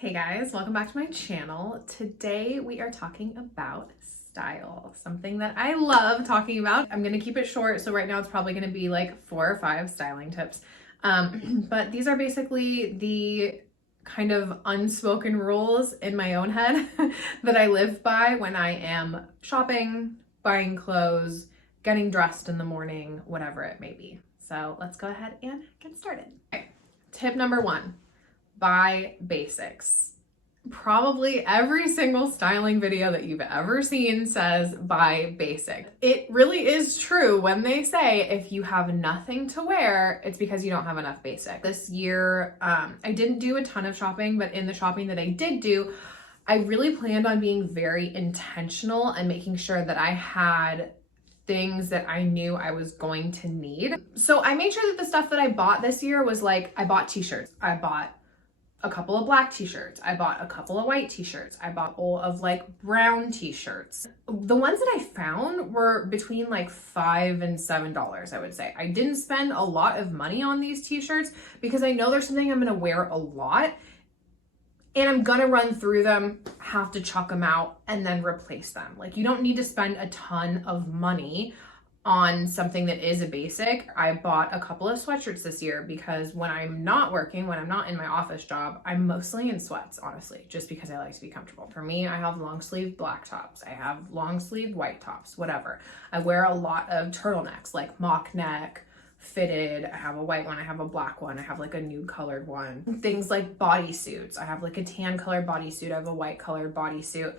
Hey guys, welcome back to my channel. Today we are talking about style, something that I love talking about. I'm gonna keep it short, so right now it's probably gonna be like 4 or 5 styling tips. But these are basically the kind of unspoken rules in my own head that I live by when I am shopping, buying clothes, getting dressed in the morning, whatever it may be. So let's go ahead and get started. Okay. Tip number 1. Buy basics. Probably every single styling video that you've ever seen says buy basic. It really is true when they say if you have nothing to wear, it's because you don't have enough basic. This year, I didn't do a ton of shopping, but in the shopping that I did do, I really planned on being very intentional and making sure that I had things that I knew I was going to need. So I made sure that the stuff that I bought this year was like, I bought t-shirts, I bought a couple of black t-shirts, I bought a couple of white t-shirts, I bought all of like brown t-shirts. The ones that I found were between like $5 and $7, I would say. I didn't spend a lot of money on these t-shirts because I know there's something I'm gonna wear a lot and I'm gonna run through them, have to chuck them out, and then replace them. Like, you don't need to spend a ton of money on something that is a basic. I bought a couple of sweatshirts this year because when I'm not working, when I'm not in my office job, I'm mostly in sweats, honestly, just because I like to be comfortable. For me, I have long sleeve black tops. I have long sleeve white tops, whatever. I wear a lot of turtlenecks, like mock neck, fitted. I have a white one, I have a black one, I have like a nude colored one. Things like bodysuits. I have like a tan colored bodysuit, I have a white colored bodysuit.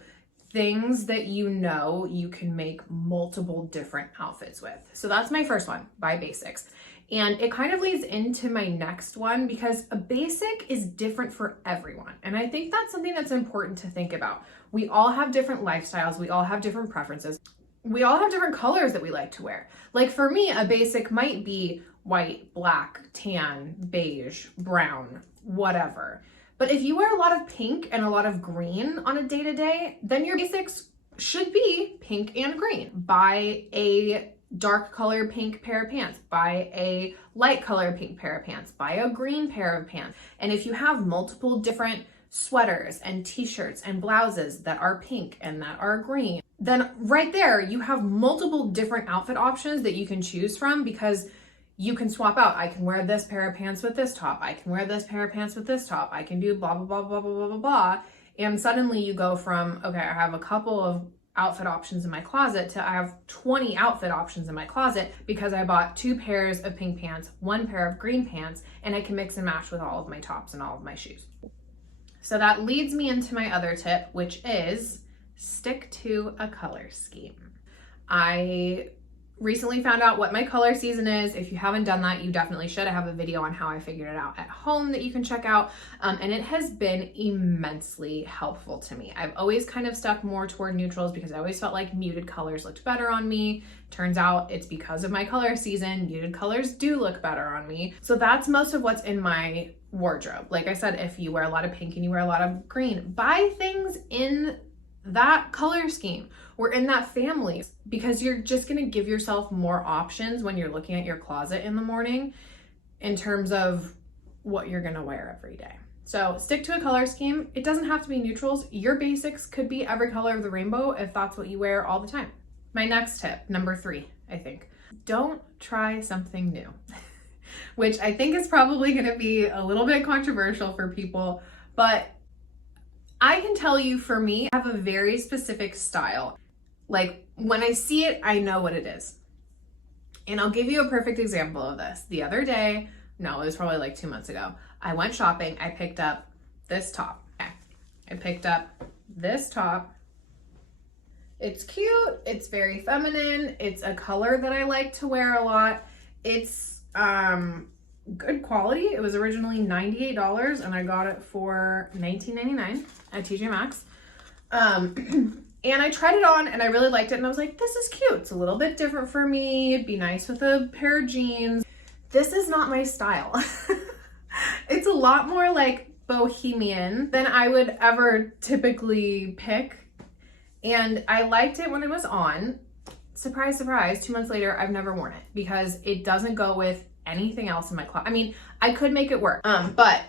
Things that you know you can make multiple different outfits with. So that's my first one, buy basics. And it kind of leads into my next one because a basic is different for everyone. And I think that's something that's important to think about. We all have different lifestyles, we all have different preferences. We all have different colors that we like to wear. Like for me, a basic might be white, black, tan, beige, brown, whatever. But if you wear a lot of pink and a lot of green on a day-to-day, then your basics should be pink and green. Buy a dark color pink pair of pants, buy a light color pink pair of pants, buy a green pair of pants. And if you have multiple different sweaters and t-shirts and blouses that are pink and that are green, then right there you have multiple different outfit options that you can choose from because you can swap out. I can wear this pair of pants with this top. I can wear this pair of pants with this top. I can do blah, blah, blah, blah, blah, blah, blah, blah. And suddenly you go from, okay, I have a couple of outfit options in my closet to I have 20 outfit options in my closet because I bought 2 pairs of pink pants, 1 pair of green pants, and I can mix and match with all of my tops and all of my shoes. So that leads me into my other tip, which is stick to a color scheme. I recently found out what my color season is. If you haven't done that, you definitely should. I have a video on how I figured it out at home that you can check out. And it has been immensely helpful to me. I've always kind of stuck more toward neutrals because I always felt like muted colors looked better on me. Turns out it's because of my color season. Muted colors do look better on me. So that's most of what's in my wardrobe. Like I said, if you wear a lot of pink and you wear a lot of green, buy things in that color scheme or in that family because you're just going to give yourself more options when you're looking at your closet in the morning in terms of what you're going to wear every day. So stick to a color scheme. It doesn't have to be neutrals. Your basics could be every color of the rainbow if that's what you wear all the time. My next tip, number 3, I think, don't try something new, which I think is probably going to be a little bit controversial for people, but I can tell you for me, I have a very specific style. Like when I see it, I know what it is. And I'll give you a perfect example of this. The other day, no, it was probably like 2 months ago, I went shopping, I picked up this top. Okay. I picked up this top. It's cute, it's very feminine, it's a color that I like to wear a lot. It's good quality. It was originally $98 and I got it for $19.99 at TJ Maxx. And I tried it on and I really liked it and I was like, this is cute. It's a little bit different for me. It'd be nice with a pair of jeans. This is not my style. It's a lot more like bohemian than I would ever typically pick. And I liked it when it was on. Surprise, surprise, 2 months later, I've never worn it because it doesn't go with anything else in my closet. I mean, I could make it work, but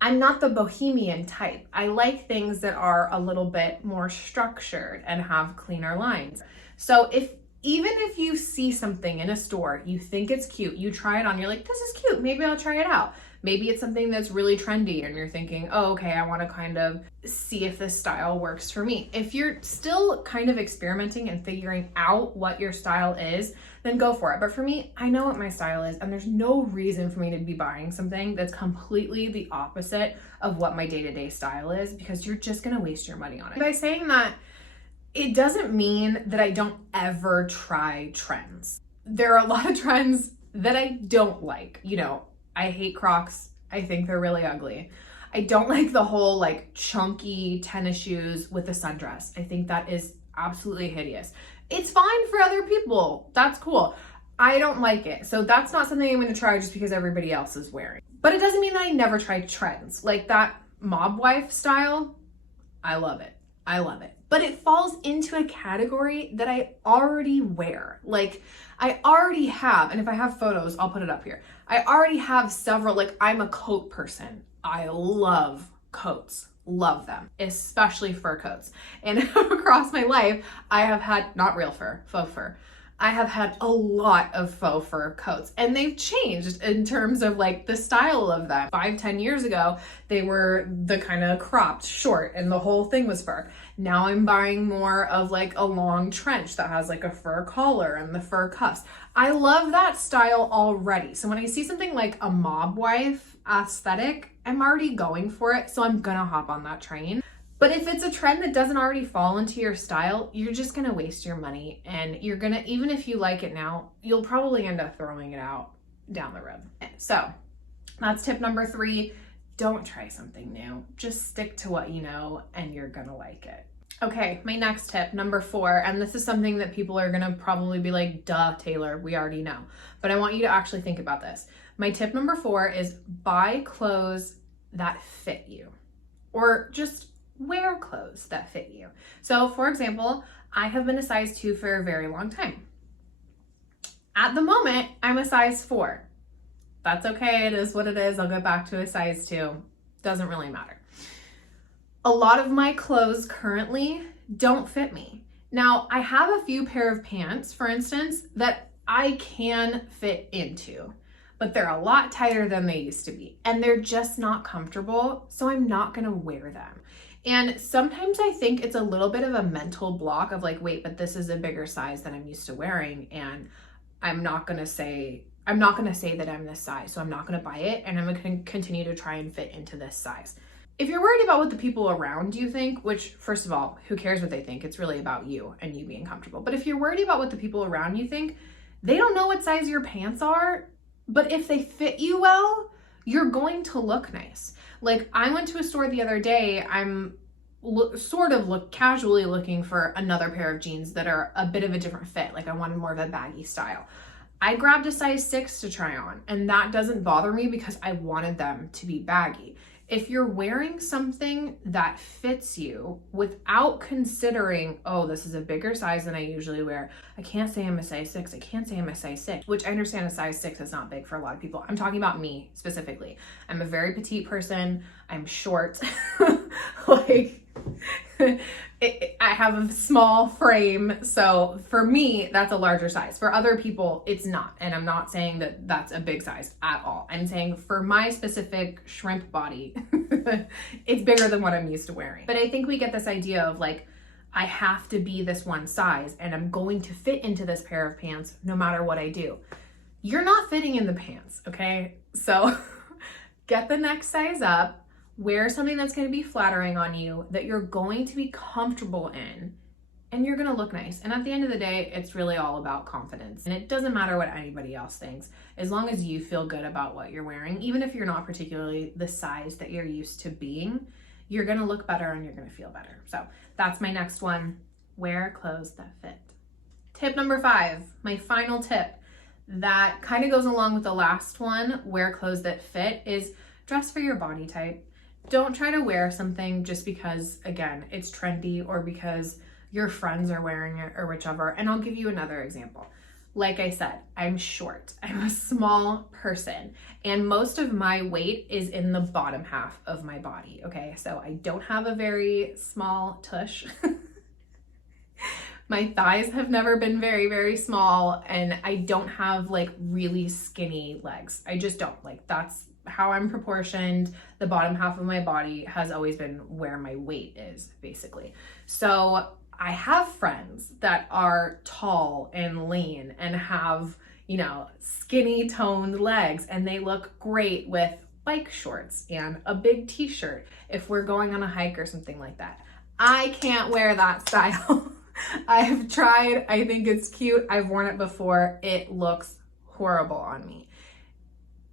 I'm not the bohemian type. I like things that are a little bit more structured and have cleaner lines. So even if you see something in a store, you think it's cute, you try it on, you're like, this is cute, maybe I'll try it out. Maybe it's something that's really trendy and you're thinking, oh, okay, I want to kind of see if this style works for me. If you're still kind of experimenting and figuring out what your style is, then go for it. But for me, I know what my style is, and there's no reason for me to be buying something that's completely the opposite of what my day-to-day style is, because you're just going to waste your money on it. By saying that, it doesn't mean that I don't ever try trends. There are a lot of trends that I don't like. You know, I hate Crocs. I think they're really ugly. I don't like the whole like chunky tennis shoes with the sundress. I think that is absolutely hideous. It's fine for other people. That's cool. I don't like it. So that's not something I'm going to try just because everybody else is wearing. But it doesn't mean that I never try trends. Like that mob wife style, I love it. I love it. But it falls into a category that I already wear. Like I already have, and if I have photos, I'll put it up here. I already have several, like I'm a coat person. I love coats, love them, especially fur coats. And across my life, I have had, not real fur, faux fur. I have had a lot of faux fur coats, and they've changed in terms of like the style of them. 5-10 years ago, they were the kind of cropped short and the whole thing was fur. Now I'm buying more of like a long trench that has like a fur collar and the fur cuffs. I love that style already. So when I see something like a mob wife aesthetic, I'm already going for it. So I'm gonna hop on that train. But if it's a trend that doesn't already fall into your style, you're just gonna waste your money, and you're gonna, even if you like it now, you'll probably end up throwing it out down the road. So that's tip number 3. Don't try something new. Just stick to what you know and you're gonna like it. Okay, my next tip, number 4, and this is something that people are gonna probably be like, duh, Taylor, we already know. But I want you to actually think about this. My tip number 4 is buy clothes that fit you, or just wear clothes that fit you. So for example, I have been a size 2 for a very long time. At the moment, I'm a size 4. That's okay, it is what it is. I'll go back to a size 2. Doesn't really matter. A lot of my clothes currently don't fit me. Now, I have a few pair of pants, for instance, that I can fit into, but they're a lot tighter than they used to be, and they're just not comfortable, so I'm not gonna wear them. And sometimes I think it's a little bit of a mental block of like, wait, but this is a bigger size than I'm used to wearing, and I'm not gonna say that I'm this size, so I'm not gonna buy it, and I'm gonna continue to try and fit into this size. If you're worried about what the people around you think, which first of all, who cares what they think? It's really about you and you being comfortable. But if you're worried about what the people around you think, they don't know what size your pants are, but if they fit you well, you're going to look nice. Like I went to a store the other day, I'm casually looking for another pair of jeans that are a bit of a different fit. Like I wanted more of a baggy style. I grabbed a size 6 to try on, and that doesn't bother me because I wanted them to be baggy. If you're wearing something that fits you without considering, oh, this is a bigger size than I usually wear. I can't say I'm a size 6. I can't say I'm a size 6, which I understand a size 6 is not big for a lot of people. I'm talking about me specifically. I'm a very petite person. I'm short. Like, I have a small frame. So for me, that's a larger size. For other people, it's not. And I'm not saying that that's a big size at all. I'm saying for my specific shrimp body, it's bigger than what I'm used to wearing. But I think we get this idea of like, I have to be this one size and I'm going to fit into this pair of pants no matter what I do. You're not fitting in the pants, okay? So get the next size up. Wear something that's going to be flattering on you, that you're going to be comfortable in, and you're going to look nice. And at the end of the day, it's really all about confidence. And it doesn't matter what anybody else thinks, as long as you feel good about what you're wearing. Even if you're not particularly the size that you're used to being, you're going to look better and you're going to feel better. So that's my next one. Wear clothes that fit. Tip number 5, my final tip that kind of goes along with the last one, wear clothes that fit, is dress for your body type. Don't try to wear something just because, again, it's trendy or because your friends are wearing it or whichever. And I'll give you another example. Like I said, I'm short. I'm a small person, and most of my weight is in the bottom half of my body, okay? So I don't have a very small tush. My thighs have never been very, very small, and I don't have like really skinny legs. I just don't. Like, that's how I'm proportioned. The bottom half of my body has always been where my weight is, basically. So I have friends that are tall and lean and have, you know, skinny toned legs, and they look great with bike shorts and a big t-shirt if we're going on a hike or something like that. I can't wear that style. I've tried. I think it's cute. I've worn it before. It looks horrible on me.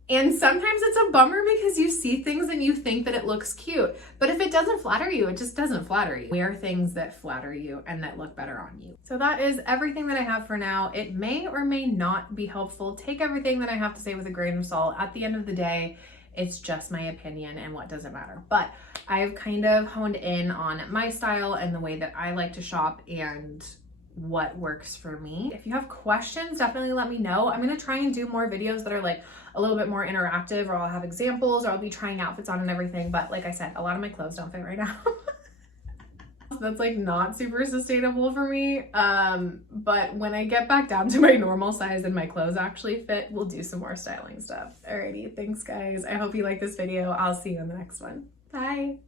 And sometimes it's a bummer because you see things and you think that it looks cute. But if it doesn't flatter you, it just doesn't flatter you. Wear things that flatter you and that look better on you. So that is everything that I have for now. It may or may not be helpful. Take everything that I have to say with a grain of salt. At the end of the day, it's just my opinion, and what doesn't matter. But I've kind of honed in on my style and the way that I like to shop and what works for me. If you have questions, definitely let me know. I'm gonna try and do more videos that are like a little bit more interactive, or I'll have examples, or I'll be trying outfits on and everything. But like I said, a lot of my clothes don't fit right now. That's like not super sustainable for me. But when I get back down to my normal size and my clothes actually fit, we'll do some more styling stuff. Alrighty, thanks guys. I hope you like this video. I'll see you in the next one. Bye.